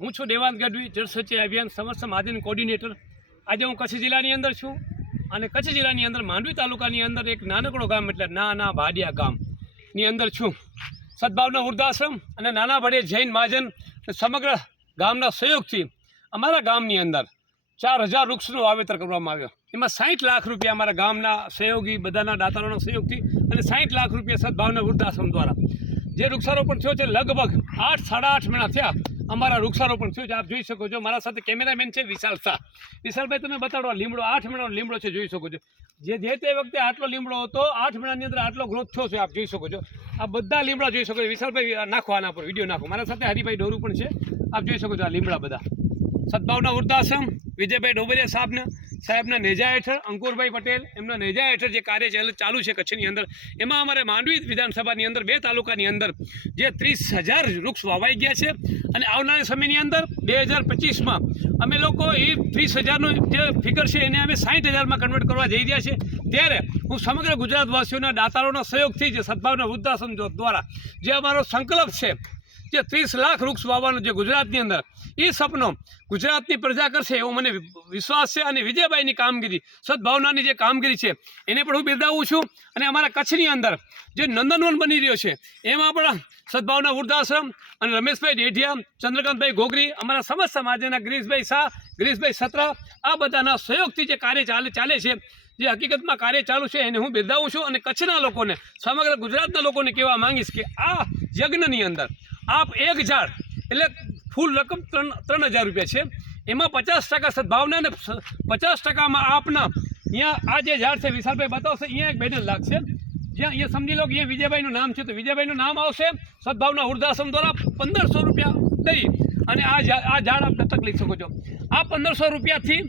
હું છું દેવાંગ ગઢવી, જળ સચય અભિયાન સમસ્ત મહાજન કોર્ડિનેટર। આજે હું કચ્છ જિલ્લાની અંદર છું અને કચ્છ જિલ્લાની અંદર માંડવી તાલુકાની અંદર એક નાનકડો ગામ એટલે નાના ભાડિયા ગામની અંદર છું। સદભાવના વૃદ્ધાશ્રમ અને નાના ભાડિયા જૈન મહાજન સમગ્ર ગામના સહયોગથી અમારા ગામની અંદર 4000 વૃક્ષનું વાવેતર કરવામાં આવ્યો। એમાં 60 લાખ રૂપિયા અમારા ગામના સહયોગી બધાના દાતારોના સહયોગથી અને 60 લાખ રૂપિયા સદભાવના વૃદ્ધાશ્રમ દ્વારા જે વૃક્ષારોપણ થયો છે લગભગ 8-8.5 મહિના થયા અમારા વૃક્ષારોપણ થયું છે। આપ જોઈ શકો છો, મારા સાથે કેમેરામેન છે વિશાલ શાહ। વિશાલભાઈ તમે બતાડો, લીમડો 8 મહિનાનો લીમડો છે, જોઈ શકો છો। જે તે વખતે આટલો લીમડો હતો, 8 મહિનાની અંદર આટલો ગ્રોથ થયો છે, આપ જોઈ શકો છો। આ બધા લીમડા જોઈ શકો છો। વિશાલભાઈ નાખો આના પર વિડીયો નાખો। મારા સાથે હરિભાઈ ડોરું પણ છે, આપ જોઈ શકો છો। આ લીમડા બધા સદભાવના વૃદ્ધાશ્રમ વિજયભાઈ ડોબરિયા સાહેબના નેજા હેઠળ, અંકુરભાઈ પટેલ એમના નેજા હેઠળ જે કાર્ય ચાલુ છે કચ્છની અંદર, એમાં અમારે માંડવી વિધાનસભાની અંદર 2 તાલુકાની અંદર જે 30,000 વૃક્ષ વાવાઈ ગયા છે અને આવનારા સમયની અંદર 2025માં અમે લોકો એ 30,000નું જે ફિગર છે એને અમે 60,000માં કન્વર્ટ કરવા જઈ રહ્યા છે। ત્યારે હું સમગ્ર ગુજરાતવાસીઓના દાતારોના સહયોગથી જે સદભાવના વૃદ્ધાશ્રમ દ્વારા જે અમારો સંકલ્પ છે જે 30 લાખ વૃક્ષ વાવવાનું જે ગુજરાતની અંદર, એ સપનો ગુજરાતની પ્રજા કરશે એવો મને વિશ્વાસ છે। અને વિજયભાઈની કામગીરી, સદભાવનાની જે કામગીરી છે એને પણ હું બિરદાવું છું। અને અમારા કચ્છની અંદર જે નંદનવન બની રહ્યો છે એમાં પણ સદભાવના વૃદ્ધાશ્રમ અને રમેશભાઈ ડેઢિયા, ચંદ્રકાંતભાઈ ઘોઘરી, અમારા સમસ્ત સમાજના ગિરીશભાઈ શાહ, ગિરીશભાઈ સત્રા, આ બધાના સહયોગથી જે કાર્ય ચાલે છે, જે હકીકતમાં કાર્ય ચાલુ છે એને હું બિરદાવું છું। અને કચ્છના લોકોને, સમગ્ર ગુજરાતના લોકોને કહેવા માંગીશ કે આ યજ્ઞની અંદર આપ એક ઝાડ એટલે ફૂલ રકમ 3,000 રૂપિયા છે, એમાં 50% સદભાવના અને 50%માં આપના અહીંયા આ જે ઝાડ છે વિશાલભાઈ બતાવશે, અહીંયા એક બેનર લાગશે, જ્યાં અહીંયા સમજી લો કે અહીંયા વિજયભાઈનું નામ છે, તો વિજયભાઈનું નામ આવશે। સદભાવના વૃદ્ધાશ્રમ દ્વારા 1,500 રૂપિયા દઈ અને આ ઝાડ આપ દત્તક લઈ શકો છો। આ 1,500 રૂપિયાથી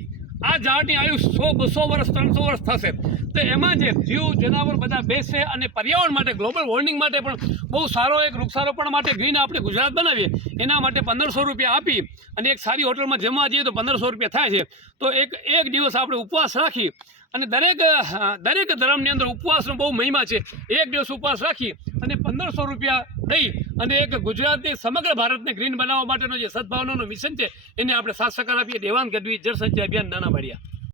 આ ઝાડની આયુ 100-200 વર્ષ 300 વર્ષ થશે। તો એમાં જે જીવ જનાવર બધા બેસશે અને પર્યાવરણ માટે, ગ્લોબલ વોર્મિંગ માટે પણ બહુ સારો એક વૃક્ષારોપણ માટે ગ્રીન આપણે ગુજરાત બનાવીએ એના માટે 1,500 રૂપિયા આપી અને એક સારી હોટલમાં જમવા જઈએ તો 1,500 રૂપિયા થાય છે। તો એક દિવસ આપણે ઉપવાસ રાખી અને દરેક ધર્મની અંદર ઉપવાસનો બહુ મહિમા છે। એક દિવસ ઉપવાસ રાખી અને 1,500 રૂપિયા દઈ અને એક ગુજરાતની સમગ્ર ભારતને ગ્રીન બનાવવા માટેનો જે સદભાવનાનો મિશન છે એને આપણે સાથ સહકાર આપીએ। દેવાંગ ગઢવી, જળ સચય અભિયાન, નાના ભાડિયા।